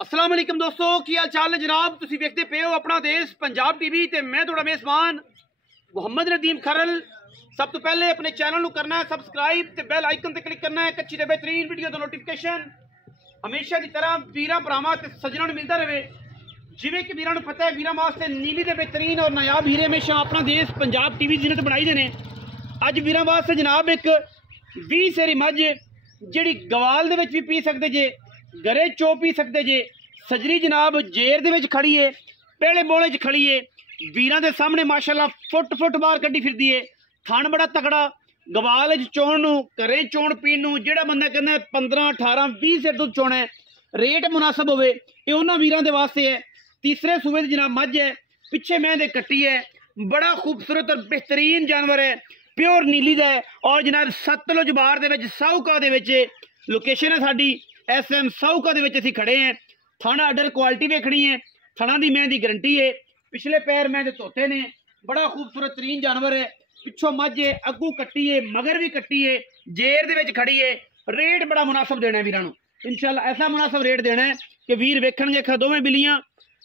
अस्सलाम वालेकुम दोस्तों, की हाल चाल है जनाब। तुसी देखते पे हो अपना देश पंजाब टीवी ते मैं थोड़ा मेज़बान मुहम्मद नदीम खरल। सब तो पहले अपने चैनल को करना है सबसक्राइब ते बेल आइकन ते क्लिक करना है अच्छी ते बेहतरीन वीडियो का नोटिफिकेशन हमेशा की तरह वीरां भरावां ते सज्जनां नूं मिलता रहे। जिवें कि वीरां नूं पता है वीरां वास्ते नीली ते बेहतरीन और नायाब हीरे हमेशा अपना देश पंजाब टीवी जिन्नत बनाई दे ने। अज वीरां वास्ते जनाब एक 20 सेरी मझ जिहड़ी गवाल दे विच भी पी सकदे जे, घरे चो पी सकते जे। सजरी जनाब जेर दे विच खड़ी है, पहले बोले च खड़ी है। वीरां दे सामने माशाल्लाह फुट फुट बाहर कड्डी फिरदी है। थण बड़ा तगड़ा गवाल च चोण नूं, घरे चोण पीण नूं जिहड़ा बंदा कहंदा 15 18 20 सेर दुध चोणा है, रेट मुनासब होवे, ये उन्हां वीरां दे वास्ते है। तीसरे सूबे दी जनाब मझ है, पिछे मैं दे कट्टी है, बड़ा खूबसूरत और बेहतरीन जानवर है, प्योर नीली दा है। और जनाब सतलुज बार दे विच साहूका दे विच लोकेशन है साडी SM साहूका दे विच असीं खड़े हैं। थाना अडर क्वालिटी वेखनी है, थणा दी मैं दी गारंटी है। पिछले पैर मैं दे धोते ने, बड़ा खूबसूरत तरीन जानवर है। पिछों मझ है, अगू कट्टी है, मगर भी कट्टी है, जेर दे विच खड़ी है। रेट बड़ा मुनासब देना है वीरां नूं, इंशाअल्लाह ऐसा मुनासब रेट देना है कि वीर वेखणगे खा दोवें बिल्लियां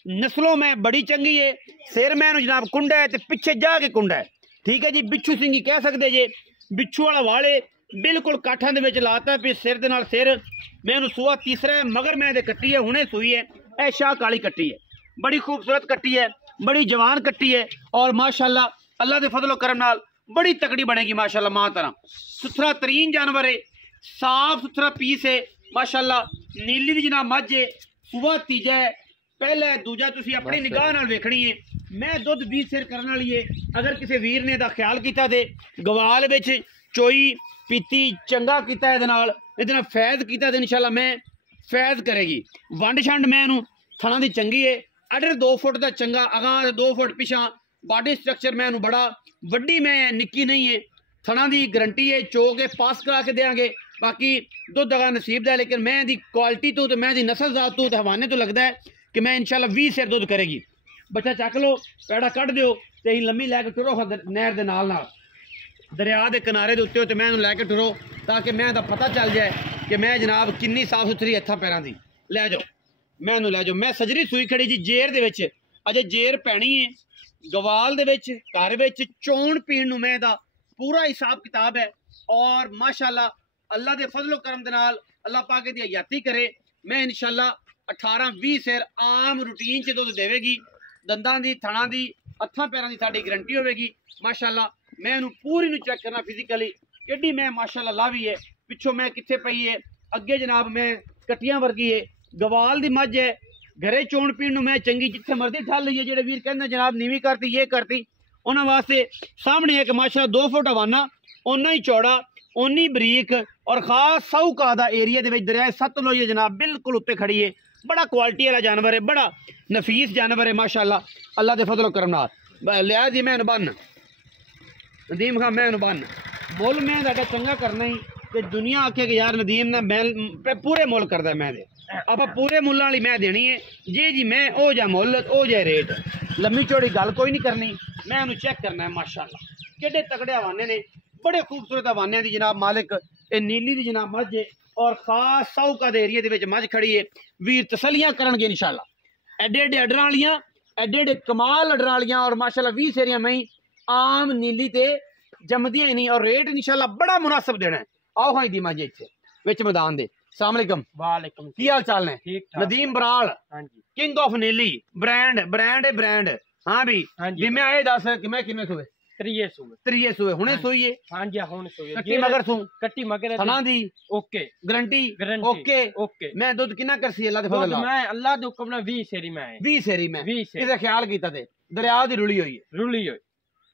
नस्लों में बड़ी चंगी है। सिर मैं जनाब कुंडा है ते पिछे जाके कुंडा है, ठीक है जी। बिच्छू सिंगी कह सकते जे, बिच्छू वाला वाले बिल्कुल काठा दे विच लाता पे सिर दे नाल सिर। मैं सूआ तीसरा है, मगर मैं दे कट्टी है, हुणे सूई है। ऐ शाह काली कट्टी है, बड़ी खूबसूरत कट्टी है, बड़ी जवान कट्टी है। और माशाल्लाह अल्लाह दे फजलो करम नाल बड़ी तकड़ी बनेगी माशाल्लाह। मां तरह सुथरा तरीन जानवर है, साफ सुथरा पीस है माशाल्लाह। नीली दी जनाब मझ है, सूआ तीजा है, पहला दूजा तुसी अपनी निगाह नाल वेखनी है। मैं दुध 20 सेर करने वाली है। अगर किसी वीर ने दा ख्याल किया तो गवाल विच चोई पीती चंगा किया, ये फैद किया तो इंशाल्लाह मैं फैद करेगी। वंड छंड मैं थणा दी चंगी है, अडर 2 फुट का चंगा, अगां 2 फुट पिछा बॉडी स्ट्रक्चर मैं बड़ा वड्डी, मैं निक्की नहीं है। थणा दी गारंटी है, चो के पास करा के देंगे। बाकी दुध अगा नसीब दा, लेकिन मैं दी क्वालिटी तो मैं दी नस्ल जात तो हवाने तो लगता है कि मैं इंशाल्लाह 20 सेर दुध करेगी। बच्चा चक लो, पैड़ा कढ़ दिओ ते लम्मी लैके टुरो नहर दे नाल नाल, दरिया के किनारे के उत्ते मैं लैके टुरो, ताकि मैं दा पता चल जाए कि मैं जनाब किन्नी साफ सुथरी हत्थां पैरां दी। लै जाओ मैं लै जाओ। मैं सजरी सूई खड़ी जी जेर दे विच, अजे जेर पैनी है। गवाल दे विच घर विच चोण पीण नूं मैं दा पूरा हिसाब किताब है। और माशाल्लाह अल्लाह दे फजलो करम दे नाल अल्लाह पाक दी हयाती करे, मैं इंशाल्लाह 18-20 सेर आम रूटीन च दुध देवेगी। दंदां दी, थणा दी, हत्थां पैरां दी साडी गारंटी होवेगी माशाल्लाह। मैं पूरी नूं चेक करना फिजिकली केडी मैं माशाल्लाह लावी है, पिछों मैं कित्थे पई है, अगे जनाब मैं कट्टियां वर्गी है। गवाल दी मझ है, घरे चोण पीण नूं मैं चंगी, जिथे मर्जी ठल लईए। जेडे वीर कहंदे जनाब नीवी करती ये करती, उन्हां वास्ते सामने एक माशाल्लाह 2 फुट हवाना, उन्ना ही चौड़ा, उन्नी बरीक और खास साहूका दा एरिया दे विच दरिया सतलुज जनाब बिल्कुल उत्ते खड़ी है। बड़ा क्वालिटी वाला जानवर है, बड़ा नफीस जानवर है माशाल्लाह अल्लाह दे फजलो करम नाल। लिया जी मैं बन नदीम खां, मैं बन मुल मैं ताडा चंगा करना ही कि दुनिया आखे कि यार नदीम ने मैं पूरे मुल करदा, मैं दे आप पूरे मुल्लां वाली मैं देनी है जी जी। मैं ओ जा मुल ओ जा रेट, लम्मी चौड़ी गल कोई नहीं करनी। मैं उन्हें चेक करना है माशाल्लाह केडे तगड़े हवाने ने, बड़े खूबसूरत हवाने दी जनाब मालिक। ये नीली दी जनाब मझ है और खास साहूका दे एरिया दे विच मझ खड़ी है। वीर तसलियां करनगे इंशाल्लाह। एडे एडे अडरां वालियां, एडे एडे कमाल अडरां वालियां और माशाल्लाह 20 सेरियां मैं आम नीली ते जमदियां ही नहीं। और रेट इंशाल्लाह बड़ा मुनासिब देना है। आओ हाँ दी मां जी इत्थे विच मैदान दे। अस्सलाम वालेकुम। वालेकुम, की हाल चाल ने? ठीक ठाक। नदीम बराल, हाँ जी, किंग ऑफ नीली, ब्रांड ब्रांड है ब्रांड। हाँ भी हाँ जी। जी मैं आए दस कि मैं किन्ने सुए? त्रिये सूबे। त्रिये सुए हुणे सुई है। हाँ जी, हुण सूए। कट्टी मगर सू, कट्टी मगर थना दी okay, guarantee guarantee okay okay. मैं दुध कितना करसी अल्लाह दे फजल नाल? मैं अल्लाह दे हुक्म नाल 20 सेरी मैं 20 सेरी मैं 20 सेरी। इहदा ख्याल कीता ते दरिया दी रुली होई है, रुली होई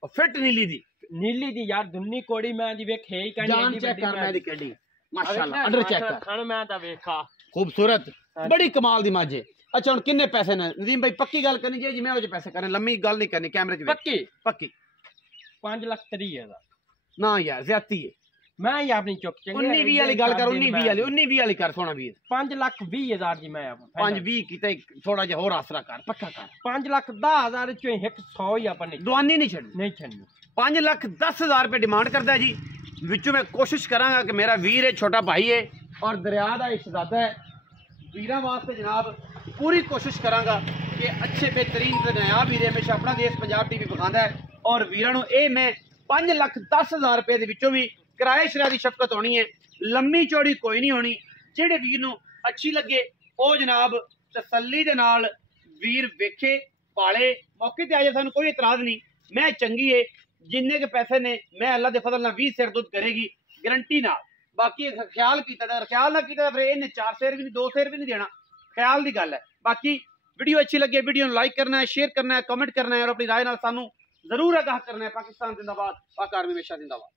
और फिट नीली दी नीली दी यार दुन्नी कोड़ी मैं दी वेख है ही कहनी। जान चेक कर मैं दी केडी माशाल्लाह अंडर चेक कर, खान मैं ता वेखा खूबसूरत बड़ी कमाल दी माजे। अच्छा हुन किन्ने पैसे ने नदीम भाई? पक्की गल करनी जी, मैं ओ जे पैसे करने, लम्मी गल नहीं करनी कैमरे च। पक्की पक्की 5,30,000 ना यार ज्यादती है। मैं ही अपनी चुक चंगे 19-20 वाली गल कर, 19-20 वाली 19-20 वाली कर सोना वीर। 5,20,000 जी मैं 5-20 कीते थोड़ा जिहा होर आसरा कर, पक्का कर। 5,10,000 चों 100 ही अपने दुआनी नहीं छड्डी, नहीं छन्नी। 5,10,000 रुपये डिमांड करता है जी। विचों मैं कोशिश करांगा कि मेरा वीर है, छोटा भाई है और दरिया का इशदादा है। वीरां वास्ते जनाब पूरी कोशिश करांगा कि अच्छे बेहतरीन ते नायाब हीरे हमेशा अपना देश पंजाब टीवी विखांदा है। और वीरां नूं ये मैं 5,10,000 रुपए दे विचों भी किराए शराए दी शफकत होनी है, लम्मी चौड़ी कोई नहीं होनी। जेहड़े वीर नूं अच्छी लगे ओ जनाब तसल्ली दे नाल वीर वेखे पाले मौके ते आ जाए, सानूं कोई इतराज नहीं। मैं चंगी है जिन्ने के पैसे ने मैं अल्लाह दे फजल नाल 20 सिर दुध करेगी गारंटी नाल। बाकी ख्याल कीता ते ख्याल ना कीता फिर इन्हें 4 सिर भी नहीं 2 सिर भी नहीं देना, ख्याल दी गल है। बाकी वीडियो अच्छी लगे वीडियो लाइक करना है, शेयर करना है, कमेंट करना है और अपनी राय नाल सानू जरूर आगाह करना है। पाकिस्तान जिंदाबाद, पाक आर्मी हमेशा जिंदाबाद।